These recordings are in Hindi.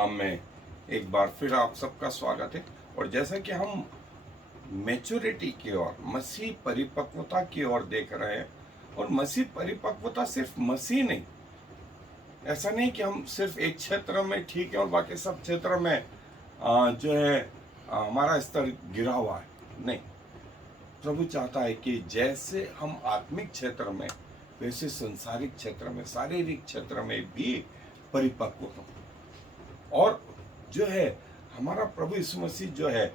नाम में एक बार फिर आप सबका स्वागत है। और जैसा कि हम मैच्योरिटी की ओर, मसीह परिपक्वता की ओर देख रहे हैं, और मसीह परिपक्वता सिर्फ मसीह नहीं, ऐसा नहीं कि हम सिर्फ एक क्षेत्र में ठीक है और बाकी सब क्षेत्र में जो है हमारा स्तर गिरा हुआ है। नहीं, प्रभु चाहता है कि जैसे हम आत्मिक क्षेत्र में, वैसे संसारिक क्षेत्र में, शारीरिक क्षेत्र में भी परिपक्व हो। और जो है हमारा प्रभु यीशु मसीह जो है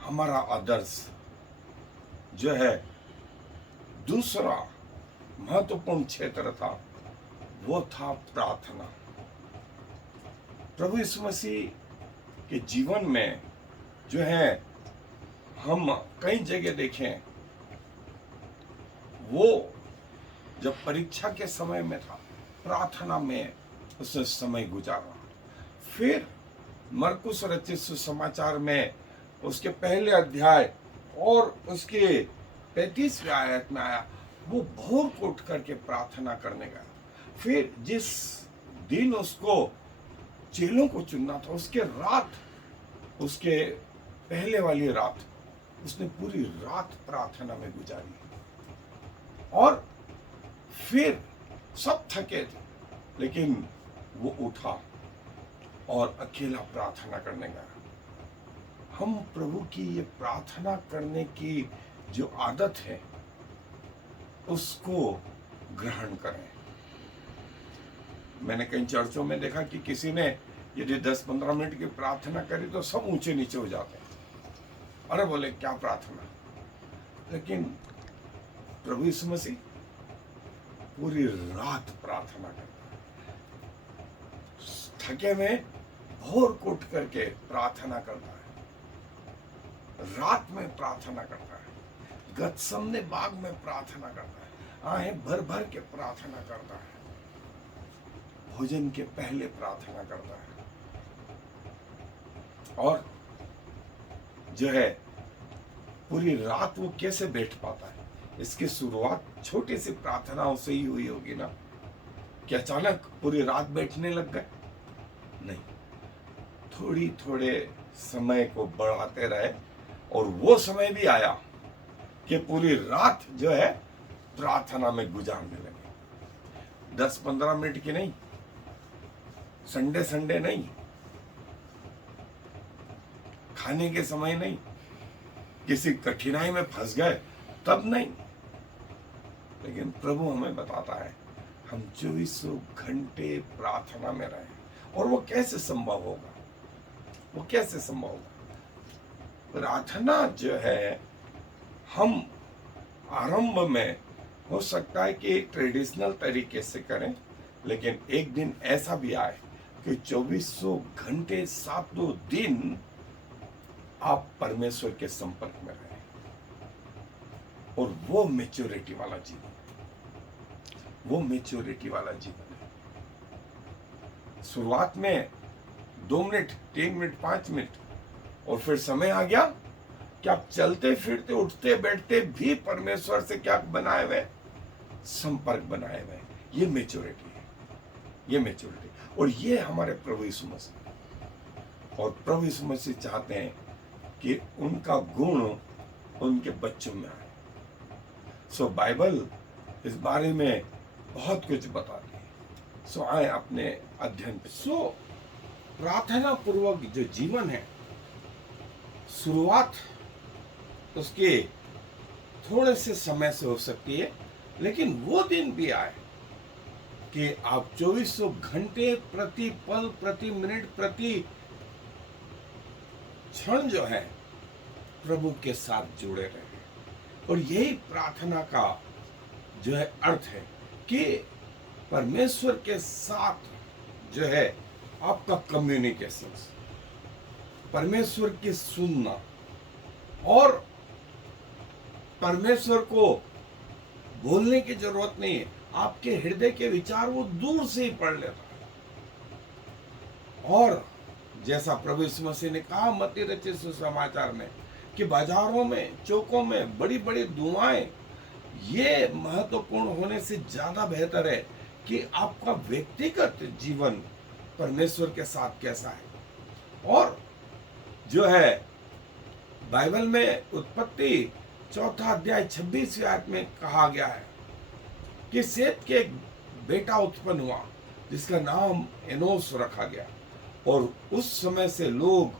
हमारा आदर्श जो है, दूसरा महत्वपूर्ण क्षेत्र था, वो था प्रार्थना। प्रभु यीशु मसीह के जीवन में जो है हम कई जगह देखें, वो जब परीक्षा के समय में था, प्रार्थना में उसने समय गुजारा। फिर मरकुस रचित सुसमाचार में उसके पहले अध्याय और उसके 35वें आयत में आया, वो भोर को उठ करके प्रार्थना करने गया। फिर जिस दिन उसको चेलों को चुनना था, उसके रात, उसके पहले वाली रात उसने पूरी रात प्रार्थना में गुजारी। और फिर सब थके थे, लेकिन वो उठा और अकेला प्रार्थना करने गया। हम प्रभु की ये प्रार्थना करने की जो आदत है, उसको ग्रहण करें। मैंने कई चर्चों में देखा कि किसी ने यदि 10-15 मिनट की प्रार्थना करी तो सब ऊंचे नीचे हो जाते हैं। अरे बोले क्या प्रार्थना। लेकिन प्रभु यीशु मसीह पूरी रात प्रार्थना करता है, थके में भोर को उठ करके प्रार्थना करता है, रात में प्रार्थना करता है, गतसमने बाग में प्रार्थना करता है, आहें भर भर के प्रार्थना करता है, भोजन के पहले प्रार्थना करता है। और जो है पूरी रात वो कैसे बैठ पाता है, इसकी शुरुआत छोटी सी प्रार्थनाओं से ही हुई होगी ना। कि अचानक पूरी रात बैठने लग गए? नहीं, थोड़ी थोड़े समय को बढ़ाते रहे, और वो समय भी आया कि पूरी रात जो है प्रार्थना में गुजारने लगे। 10-15 मिनट की नहीं, संडे नहीं, खाने के समय नहीं, किसी कठिनाई में फंस गए तब नहीं, लेकिन प्रभु हमें बताता है हम 24 घंटे प्रार्थना में रहें। और वो कैसे संभव होगा? वो कैसे संभव होगा? प्रार्थना जो है हम आरंभ में हो सकता है कि ट्रेडिशनल तरीके से करें, लेकिन एक दिन ऐसा भी आए कि 24 घंटे 7 दिन आप परमेश्वर के संपर्क में रहें। और वो मैच्योरिटी वाला जीवन, वो मैच्योरिटी वाला जीवन है। शुरुआत में 2 मिनट, 3 मिनट, 5 मिनट, और फिर समय आ गया कि आप चलते फिरते उठते बैठते भी परमेश्वर से क्या बनाए हुए, संपर्क बनाए हुए। ये मैच्योरिटी है, ये मैच्योरिटी। और ये हमारे प्रभु यीशु मसीह, और प्रभु यीशु मसीह चाहते हैं कि उनका गुण उनके बच्चों में आए। सो बाइबल इस बारे में बहुत कुछ बताती है। सो आए अपने अध्ययन पे। सो प्रार्थना पूर्वक जो जीवन है, शुरुआत उसके थोड़े से समय से हो सकती है, लेकिन वो दिन भी आए कि आप 24 घंटे प्रति पल, प्रति मिनट, प्रति क्षण जो है प्रभु के साथ जुड़े रहे। और यही प्रार्थना का जो है अर्थ है कि परमेश्वर के साथ जो है आपका कम्युनिकेशन, परमेश्वर की सुनना, और परमेश्वर को बोलने की जरूरत नहीं है, आपके हृदय के विचार वो दूर से ही पढ़ लेता है। और जैसा प्रभु यीशु मसीह ने कहा मत्ती रचित सुसमाचार में कि बाजारों में, चौकों में बड़ी बड़ी दुआएं, ये महत्वपूर्ण होने से ज्यादा बेहतर है कि आपका व्यक्तिगत जीवन परमेश्वर के साथ कैसा है। और जो है बाइबल में उत्पत्ति 4 अध्याय 26 आयत में कहा गया है कि सेत के एक बेटा उत्पन्न हुआ जिसका नाम एनोस रखा गया, और उस समय से लोग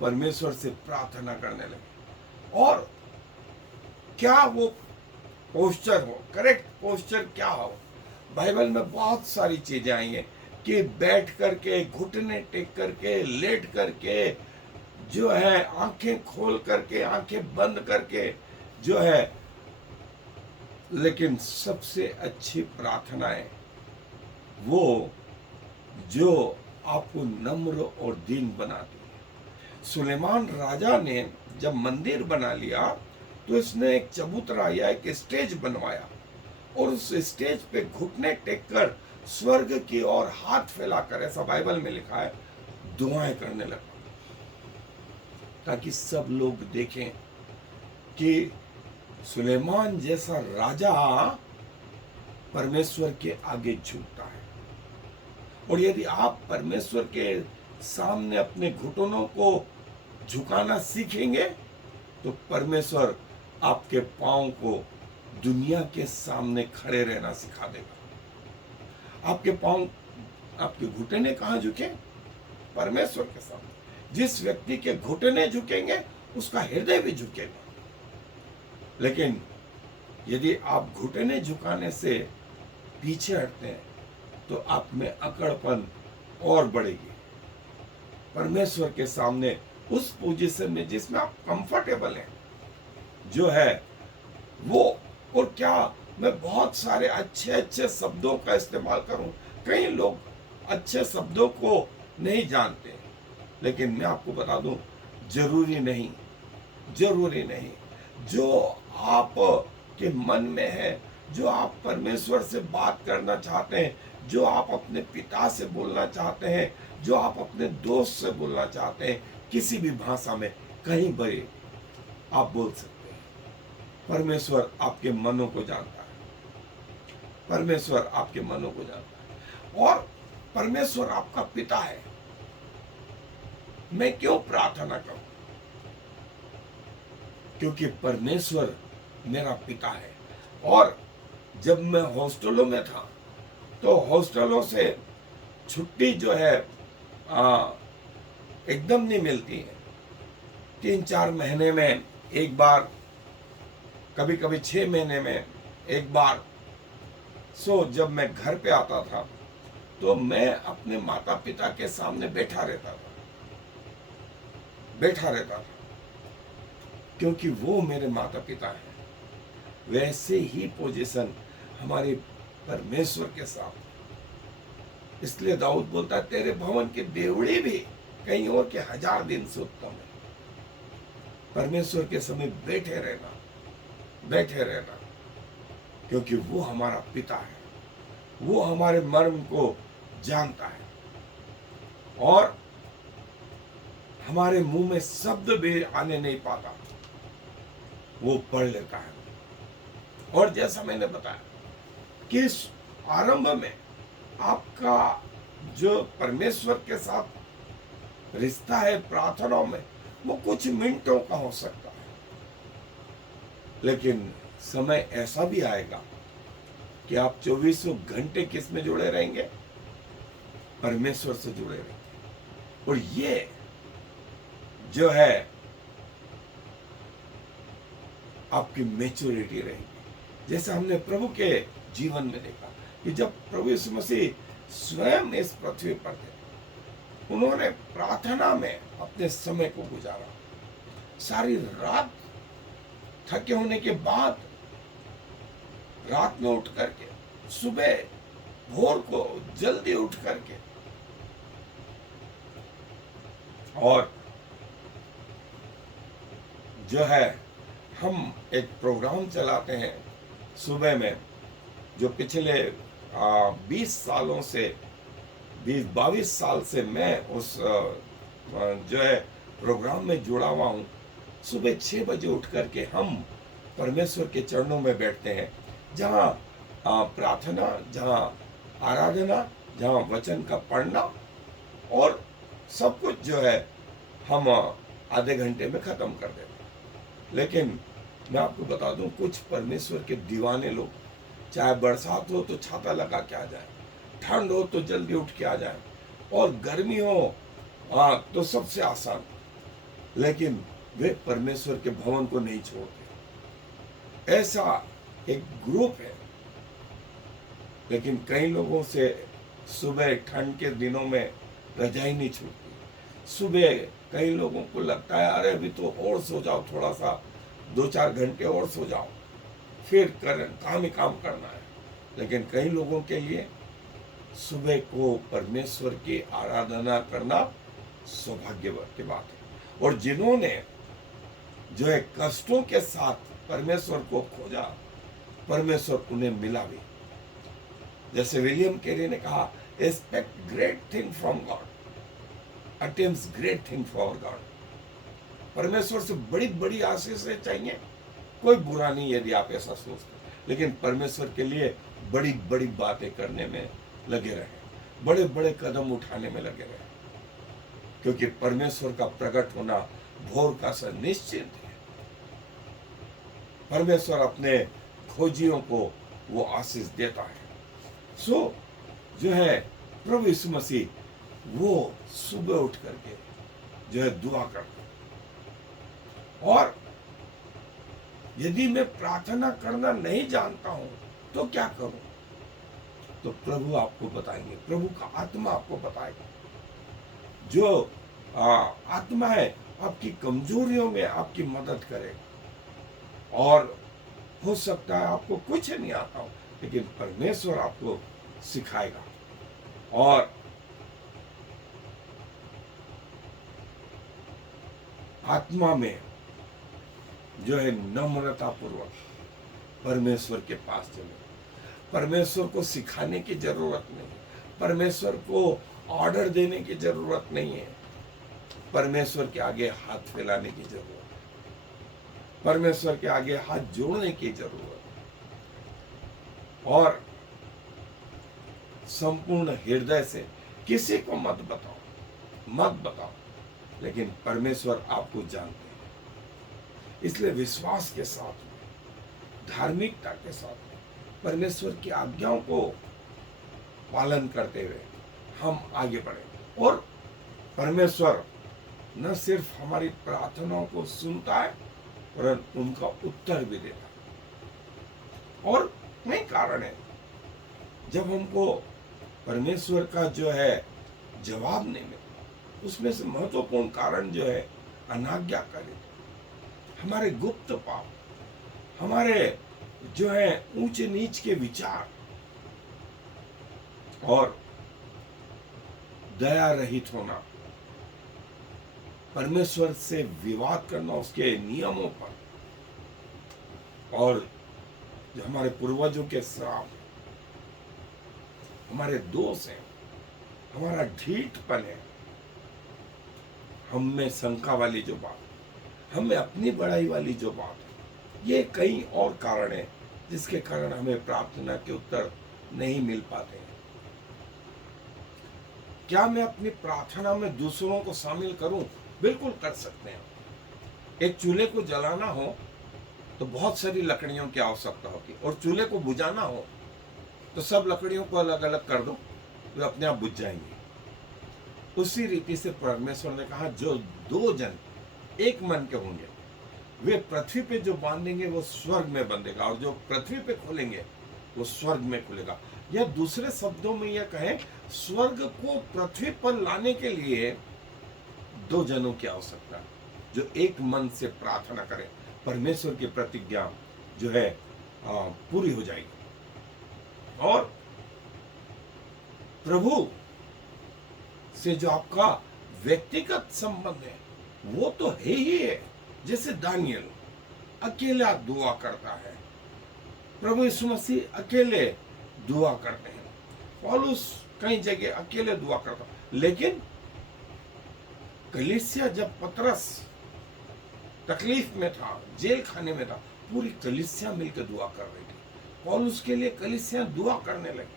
परमेश्वर से प्रार्थना करने लगे। और क्या वो पोस्चर हो, करेक्ट पोस्चर क्या हो, बाइबल में बहुत सारी चीजें आई हैं कि बैठ करके, घुटने टेक करके, लेट करके, जो है आंखें खोल करके, आंखें बंद करके, जो है। लेकिन सबसे अच्छी प्रार्थना है वो जो आपको नम्र और दीन बनाती है। सुलेमान राजा ने जब मंदिर बना लिया तो इसने एक चबूतरा या एक स्टेज बनवाया, और उस स्टेज पे घुटने टेक कर स्वर्ग की ओर हाथ फैलाकर, ऐसा बाइबल में लिखा है, दुआएं करने लगा, ताकि सब लोग देखें कि सुलेमान जैसा राजा परमेश्वर के आगे झुकता है। और यदि आप परमेश्वर के सामने अपने घुटनों को झुकाना सीखेंगे तो परमेश्वर आपके पांव को दुनिया के सामने खड़े रहना सिखा देगा। आपके पांव, आपके घुटने कहां झुके? परमेश्वर के सामने। जिस व्यक्ति के घुटने झुकेंगे उसका हृदय भी झुकेगा। लेकिन यदि आप घुटने झुकाने से पीछे हटते हैं तो आप में अकड़पन और बढ़ेगी। परमेश्वर के सामने उस पोजीशन में जिसमें आप कंफर्टेबल हैं, जो है वो, और क्या मैं बहुत सारे अच्छे अच्छे शब्दों का इस्तेमाल करूं? कई लोग अच्छे शब्दों को नहीं जानते, लेकिन मैं आपको बता दूं, जरूरी नहीं, जरूरी नहीं। जो आप के मन में है, जो आप परमेश्वर से बात करना चाहते हैं, जो आप अपने पिता से बोलना चाहते हैं, जो आप अपने दोस्त से बोलना चाहते हैं, किसी भी भाषा में कहीं भी आप बोल सकते हैं। परमेश्वर आपके मनों को जानता है। परमेश्वर आपके मनों को जानता है, और परमेश्वर आपका पिता है। मैं क्यों प्रार्थना करूं? क्योंकि परमेश्वर मेरा पिता है। और जब मैं हॉस्टलों में था तो हॉस्टलों से छुट्टी जो है एकदम नहीं मिलती है। 3-4 महीने में एक बार, कभी कभी 6 महीने में एक बार। सो जब मैं घर पे आता था तो मैं अपने माता पिता के सामने बैठा रहता था, क्योंकि वो मेरे माता पिता हैं। वैसे ही पोजीशन हमारे परमेश्वर के साथ। इसलिए दाऊद बोलता है, तेरे भवन की देवड़ी भी कहीं और के 1000 दिन से उत्तम है। परमेश्वर के समय बैठे रहना, क्योंकि वो हमारा पिता है, वो हमारे मर्म को जानता है, और हमारे मुंह में शब्द भी आने नहीं पाता, वो पढ़ लेता है। और जैसा मैंने बताया कि आरंभ में आपका जो परमेश्वर के साथ रिश्ता है प्रार्थनाओं में, वो कुछ मिनटों का हो सकता है, लेकिन समय ऐसा भी आएगा कि आप 24 घंटे किस में जुड़े रहेंगे? परमेश्वर से जुड़े रहेंगे। और ये जो है आपकी मैच्योरिटी रहेगी। जैसे हमने प्रभु के जीवन में देखा कि जब प्रभु यीशु मसीह स्वयं इस पृथ्वी पर थे, उन्होंने प्रार्थना में अपने समय को गुजारा। सारी रात थके होने के बाद रात में उठ करके, सुबह भोर को जल्दी उठ करके, और जो है हम एक प्रोग्राम चलाते हैं सुबह में, जो पिछले 20 सालों से 22 साल से मैं उस जो है प्रोग्राम में जुड़ा हुआ हूँ। सुबह 6 बजे उठ करके हम परमेश्वर के चरणों में बैठते हैं, जहाँ प्रार्थना, जहाँ आराधना, जहाँ वचन का पढ़ना और सब कुछ जो है हम आधे घंटे में खत्म कर देते हैं। लेकिन मैं आपको बता दूं, कुछ परमेश्वर के दीवाने लोग, चाहे बरसात हो तो छाता लगा के आ जाए, ठंड हो तो जल्दी उठ के आ जाए, और गर्मी हो तो सबसे आसान, लेकिन वे परमेश्वर के भवन को नहीं छोड़ते। ऐसा एक ग्रुप है। लेकिन कई लोगों से सुबह ठंड के दिनों में रजाई नहीं छूटती। सुबह कई लोगों को लगता है अरे अभी तो और सो जाओ, थोड़ा सा 2-4 घंटे और सो जाओ, फिर काम ही काम करना है। लेकिन कई लोगों के लिए सुबह को परमेश्वर की आराधना करना सौभाग्य की बात है। और जिन्होंने जो है कष्टों के साथ परमेश्वर को खोजा, परमेश्वर उन्हें मिला भी। जैसे विलियम कैरी ने कहा, expect great thing from God, attempts great thing for God. परमेश्वर से बड़ी बड़ी आशीषें चाहिए, कोई बुरा नहीं यदि आप ऐसा सोचते, लेकिन परमेश्वर के लिए बड़ी बड़ी बातें करने में लगे रहे, बड़े बड़े कदम उठाने में लगे रहे, क्योंकि परमेश्वर का प्रकट होना भोर का सा निश्चित है। परमेश्वर अपने खोजियों को वो आशीष देता है। सो जो है प्रभु यीशु मसीह वो सुबह उठ करके जो है दुआ करते हैं। और यदि मैं प्रार्थना करना नहीं जानता हूं तो क्या करूं? तो प्रभु आपको बताएंगे, प्रभु का आत्मा आपको बताएगा। जो आत्मा है आपकी कमजोरियों में आपकी मदद करेगा। और हो सकता है आपको कुछ नहीं आता हो, लेकिन परमेश्वर आपको सिखाएगा। और आत्मा में जो है नम्रता पूर्वक परमेश्वर के पास चले। परमेश्वर को सिखाने की जरूरत नहीं, परमेश्वर को ऑर्डर देने की जरूरत नहीं है, परमेश्वर के आगे हाथ फैलाने की जरूरत है, परमेश्वर के आगे हाथ जोड़ने की जरूरत है। और संपूर्ण हृदय से किसी को मत बताओ, लेकिन परमेश्वर आपको जानते हैं। इसलिए विश्वास के साथ में, धार्मिकता के साथ में, परमेश्वर की आज्ञाओं को पालन करते हुए हम आगे बढ़े। और परमेश्वर न सिर्फ हमारी प्रार्थनाओं को सुनता है, परंतु उनका उत्तर भी देता है। और कई कारण है जब हमको परमेश्वर का जो है जवाब नहीं मिलता। उसमें से महत्वपूर्ण कारण जो है अनाज्ञाकारी, हमारे गुप्त पाप, हमारे जो है ऊंचे नीच के विचार, और दया रहित होना, परमेश्वर से विवाद करना उसके नियमों पर, और जो हमारे पूर्वजों के श्राप, हमारे दोष हैं, हमारा ढीठपन है, हम में शंका वाली जो बात, हम में अपनी बड़ाई वाली जो बात है, ये कई और कारण है जिसके कारण हमें प्रार्थना के उत्तर नहीं मिल पाते हैं। क्या मैं अपनी प्रार्थना में दूसरों को शामिल करूं? बिल्कुल कर सकते हैं। एक चूल्हे को जलाना हो तो बहुत सारी लकड़ियों की आवश्यकता होती है, और चूल्हे को बुझाना हो तो सब लकड़ियों को अलग अलग कर दो, वे अपने आप बुझ जाएंगे। उसी रीति से परमेश्वर ने कहा, जो 2 जन एक मन के होंगे, वे पृथ्वी पे जो बांधेंगे वो स्वर्ग में बंधेगा, और जो पृथ्वी पे खोलेंगे वो स्वर्ग में खुलेगा। या दूसरे शब्दों में यह कहें, स्वर्ग को पृथ्वी पर लाने के लिए 2 जनों की आवश्यकता है, जो एक मन से प्रार्थना करें। परमेश्वर की प्रतिज्ञा जो है पूरी हो जाएगी। और प्रभु से जो आपका व्यक्तिगत संबंध है वो तो है ही है। जैसे दानियल अकेला दुआ करता है, प्रभु यीशु मसीह अकेले दुआ करते हैं, पौलुस कई जगह अकेले दुआ करता है। लेकिन कलीसिया, जब पतरस तकलीफ में था, जेल खाने में था, पूरी कलीसिया मिलकर दुआ कर रही थी। पौलुस के लिए कलीसिया दुआ करने लगी।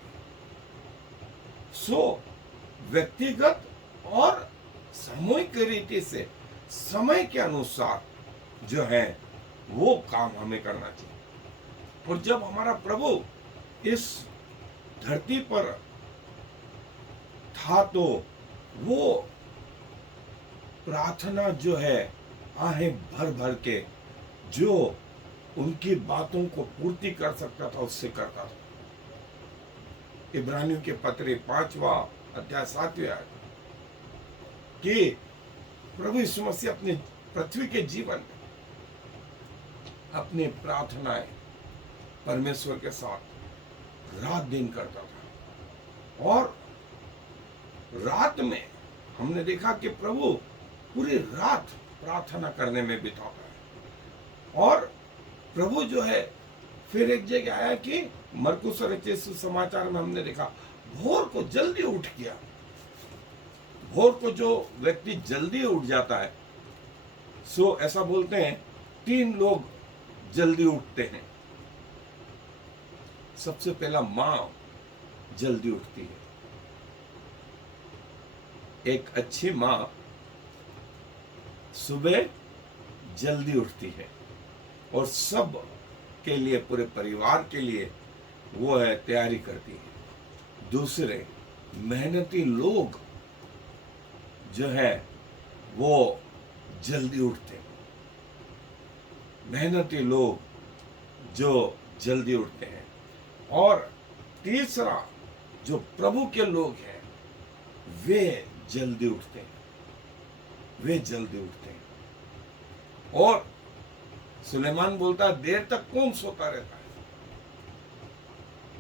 सो व्यक्तिगत और सामूहिक रीति से समय के अनुसार जो है वो काम हमें करना चाहिए। और जब हमारा प्रभु इस धरती पर था तो वो प्रार्थना जो है आहें भर भर के जो उनकी बातों को पूर्ति कर सकता था उससे करता था। इब्रानियों के पत्र 5वां अध्याय 7वें आयत कि प्रभु यीशु मसीह अपने पृथ्वी के जीवन में अपनी प्रार्थनाएं परमेश्वर के साथ रात दिन करता था। और रात में हमने देखा कि प्रभु पूरी रात प्रार्थना करने में बिताता है। और प्रभु जो है फिर एक जगह आया कि मरकुस रचित सुसमाचार में हमने देखा भोर को जल्दी उठ गया। भोर को जो व्यक्ति जल्दी उठ जाता है सो ऐसा बोलते हैं 3 लोग जल्दी उठते हैं। सबसे पहला मां जल्दी उठती है। एक अच्छी मां सुबह जल्दी उठती है और सब के लिए, पूरे परिवार के लिए वो है तैयारी करती है। दूसरे मेहनती लोग जो है वो जल्दी उठते हैं। मेहनती लोग जो जल्दी उठते हैं। और तीसरा जो प्रभु के लोग हैं वे जल्दी उठते हैं। वे जल्दी उठते हैं। और सुलेमान बोलता है देर तक कौन सोता रहता है।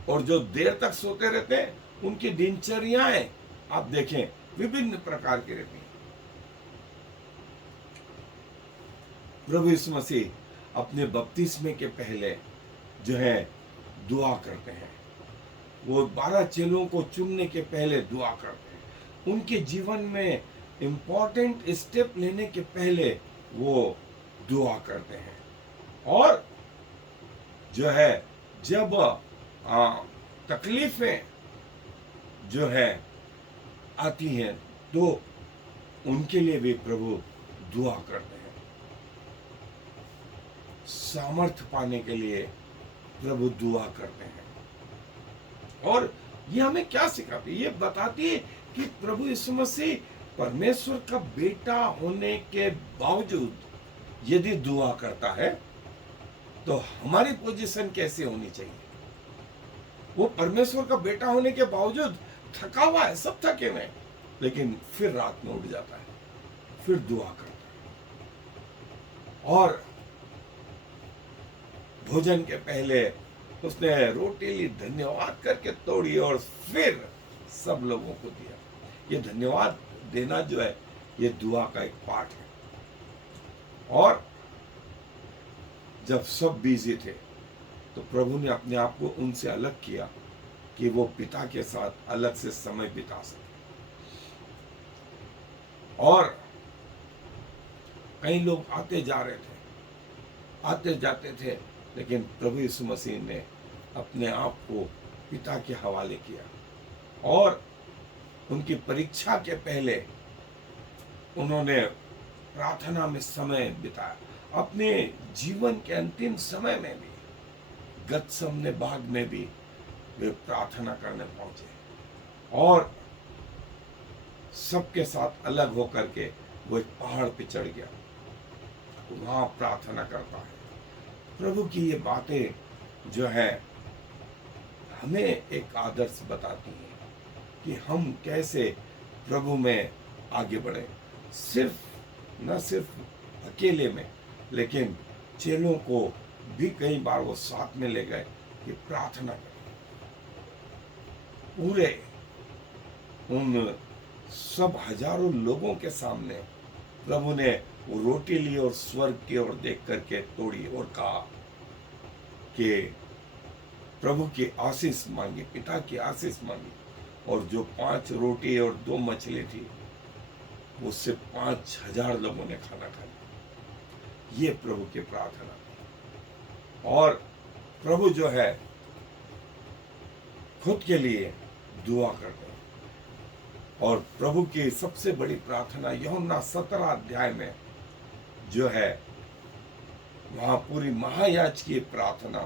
और जो देर तक सोते रहते हैं उनकी दिनचर्याएं आप देखें विभिन्न प्रकार की रहती हैं। प्रभु यीशु मसीह अपने बपतिस्मे के पहले जो है दुआ करते हैं। वो 12 चेलों को चुनने के पहले दुआ करते हैं। उनके जीवन में इंपॉर्टेंट स्टेप लेने के पहले वो दुआ करते हैं। और जो है जब तकलीफें जो है आती हैं तो उनके लिए भी प्रभु दुआ करते हैं। सामर्थ्य पाने के लिए प्रभु दुआ करते हैं। और ये हमें क्या सिखाती है? ये बताती है कि प्रभु यीशु मसीह परमेश्वर का बेटा होने के बावजूद यदि दुआ करता है तो हमारी पोजीशन कैसे होनी चाहिए। वो परमेश्वर का बेटा होने के बावजूद थका हुआ है, सब थके हुए, लेकिन फिर रात में उठ जाता है, फिर दुआ करता है। और भोजन के पहले उसने रोटी ली, धन्यवाद करके तोड़ी और फिर सब लोगों को दिया। ये धन्यवाद देना जो है ये दुआ का एक पार्ट है। और जब सब बिजी थे तो प्रभु ने अपने आप को उनसे अलग किया कि वो पिता के साथ अलग से समय बिता सके। और कई लोग आते जा रहे थे, आते जाते थे, लेकिन प्रभु यीशु मसीह ने अपने आप को पिता के हवाले किया। और उनकी परीक्षा के पहले उन्होंने प्रार्थना में समय बिताया। अपने जीवन के अंतिम समय में भी, गतसमने बाग में भी वे प्रार्थना करने पहुंचे और सबके साथ अलग होकर के वो एक पहाड़ पे चढ़ गया, वहां प्रार्थना करता है। प्रभु की ये बातें जो है हमें एक आदर्श बताती हैं कि हम कैसे प्रभु में आगे बढ़े। न सिर्फ अकेले में, लेकिन चेलों को भी कई बार वो साथ में ले गए कि प्रार्थना करें। पूरे उन सब हजारों लोगों के सामने प्रभु ने वो रोटी ली और स्वर्ग की ओर देख करके तोड़ी और कहा कि प्रभु की आशीष मांगी, पिता की आशीष मांगी। और जो 5 रोटी और 2 मछली थी उससे 5000 लोगों ने खाना खाया। ये प्रभु की प्रार्थना थी। और प्रभु जो है, खुद के लिए दुआ करते हैं। और प्रभु की सबसे बड़ी प्रार्थना यूहन्ना 17 अध्याय में जो है, वहां पूरी महायाजकीय प्रार्थना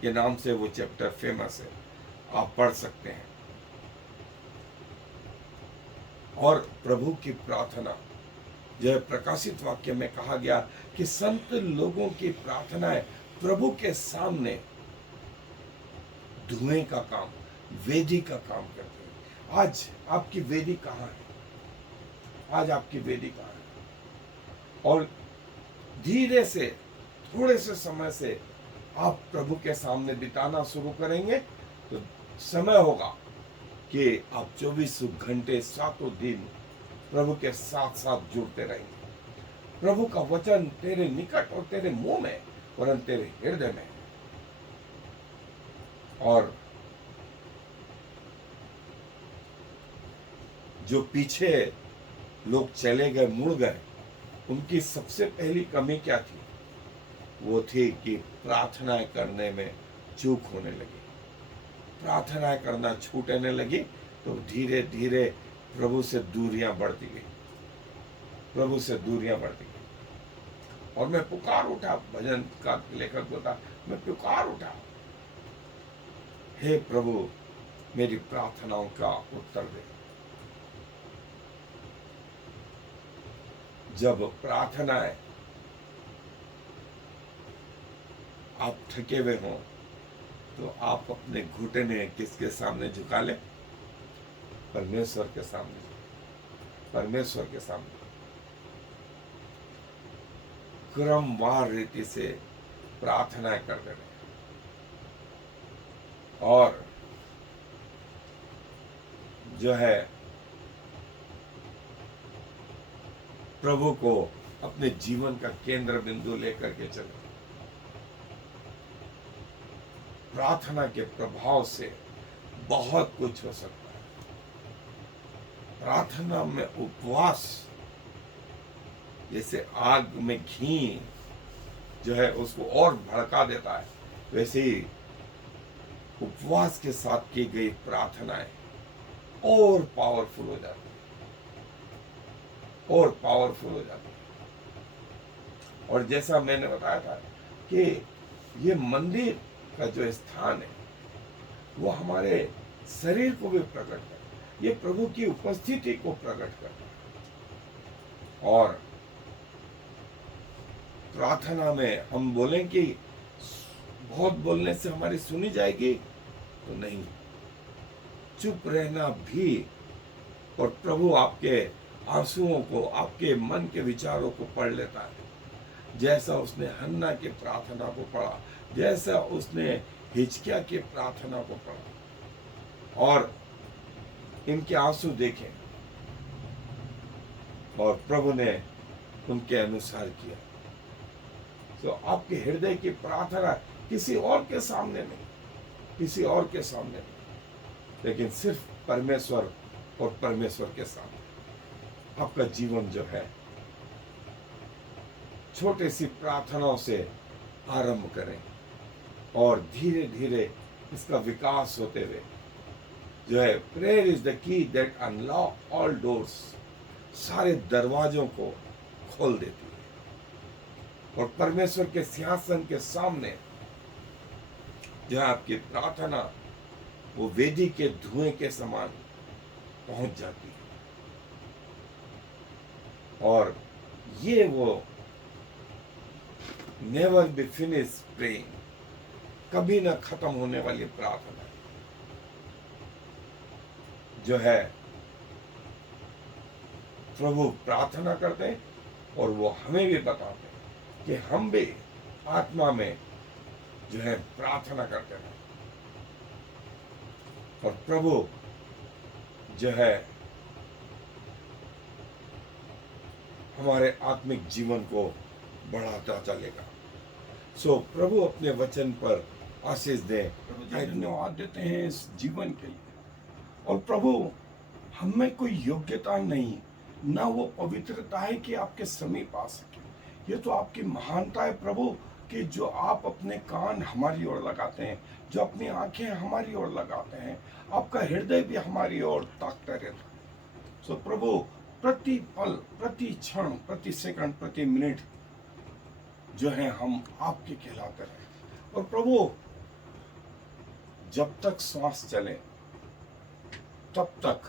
के नाम से वो चैप्टर फेमस है, आप पढ़ सकते हैं। और प्रभु की प्रार्थना जो है, प्रकाशित वाक्य में कहा गया कि संत लोगों की प्रार्थनाएं प्रभु के सामने धुएं का काम, वेदी का काम करते हैं। आज आपकी वेदी कहाँ है? आज आपकी वेदी कहाँ है? और धीरे से, थोड़े से समय से आप प्रभु के सामने बिताना शुरू करेंगे तो समय होगा कि आप 24 घंटे 7 दिन प्रभु के साथ साथ जुड़ते रहेंगे। प्रभु का वचन तेरे निकट और तेरे मुंह में, परंतु तेरे हृदय में। और जो पीछे लोग चले गए, मुड़ गए, उनकी सबसे पहली कमी क्या थी? वो थी कि प्रार्थनाएं करने में चूक होने लगी। प्रार्थनाएं करना छूटने लगी तो धीरे धीरे प्रभु से दूरियां बढ़ती गई, प्रभु से दूरियां बढ़ती गई। और मैं पुकार उठा, भजन का लेखक होता, मैं पुकार उठा, हे प्रभु मेरी प्रार्थनाओं का उत्तर दे। जब प्रार्थनाएं आप थके हुए हों तो आप अपने घुटने किसके सामने झुका ले? परमेश्वर के सामने, परमेश्वर के सामने क्रमवार रीति से प्रार्थनाएं कर देना। और जो है, प्रभु को अपने जीवन का केंद्र बिंदु लेकर के चले। प्रार्थना के प्रभाव से बहुत कुछ हो सकता है। प्रार्थना में उपवास, जैसे आग में घी जो है उसको और भड़का देता है, वैसे ही उपवास के साथ की गई प्रार्थनाएं और पावरफुल हो जाती है, और पावरफुल हो जाती है। और जैसा मैंने बताया था कि ये मंदिर का जो स्थान है वो हमारे शरीर को भी प्रकट करता है, ये प्रभु की उपस्थिति को प्रकट करता है। और प्रार्थना में हम बोलें कि बहुत बोलने से हमारी सुनी जाएगी, तो नहीं, चुप रहना भी, और प्रभु आपके आंसुओं को, आपके मन के विचारों को पढ़ लेता है। जैसा उसने हन्ना की प्रार्थना को पढ़ा, जैसा उसने हिजकिय्याह की प्रार्थना को पढ़ा, और इनके आंसू देखे और प्रभु ने उनके अनुसार किया। तो आपके हृदय की प्रार्थना किसी और के सामने नहीं, किसी और के सामने नहीं, लेकिन सिर्फ परमेश्वर और परमेश्वर के सामने आपका जीवन जो है, छोटी सी प्रार्थनाओं से आरंभ करें और धीरे धीरे इसका विकास होते हुए जो है, prayer is the key that unlock all doors, सारे दरवाजों को खोल देती है। और परमेश्वर के सिंहासन के सामने जो है आपकी प्रार्थना वो वेदी के धुएं के समान पहुंच जाती है। और ये वो नेवर बी फिनिश प्रेइंग, कभी ना खत्म होने वाली प्रार्थना जो है, प्रभु प्रार्थना करते हैं और वो हमें भी बताते हैं कि हम भी आत्मा में जो है प्रार्थना करते हैं। और प्रभु जो है हमारे आत्मिक जीवन को बढ़ाता चलेगा। सो प्रभु अपने वचन पर आशीष दे। प्रभु जी धन्यवाद देते हैं इस जीवन के लिए। और प्रभु, हम में कोई योग्यता नहीं, ना वो पवित्रता है कि आपके समीप आ सके। ये तो आपकी महानता है प्रभु, कि जो आप अपने कान हमारी ओर लगाते हैं, जो अपनी आंखें हमारी ओर लगाते हैं, आपका हृदय भी हमारी ओर ताकता रहता है। सो प्रभु प्रति पल, प्रति क्षण, प्रति सेकंड, प्रति मिनट जो है हम आपके कहलाते रहे। और प्रभु जब तक श्वास चले तब तक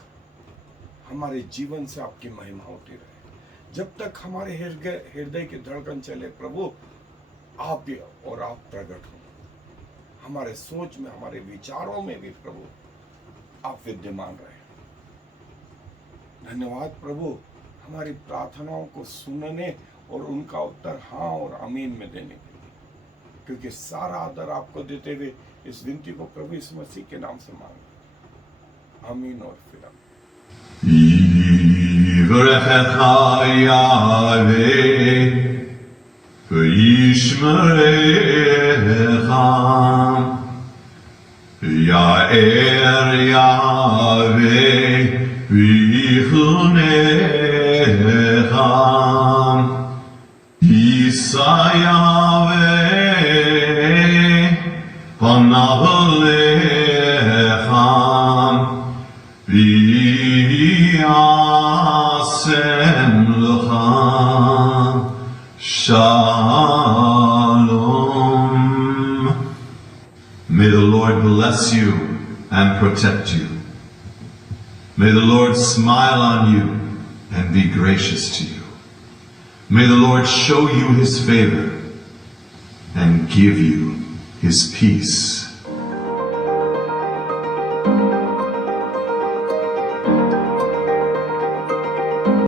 हमारे जीवन से आपकी महिमा होती रहे। जब तक हमारे हृदय की धड़कन चले प्रभु आप और आप प्रकट हो। हमारे सोच में, हमारे विचारों में भी प्रभु आप विद्यमान रहे। धन्यवाद प्रभु हमारी प्रार्थनाओं को सुनने और उनका उत्तर हाँ और आमीन में देने के लिए, क्योंकि सारा आदर आपको देते हुए इस विनती को प्रभु यीशु मसीह के नाम से मांगते। आमीन और फिर आमीन। Ya'er Yahweh v'yichunecha Yisa Yahweh panav alecha v'yasem lecha Shalom. May the Lord bless you and protect you. May the Lord smile on you and be gracious to you. May the Lord show you his favor and give you his peace.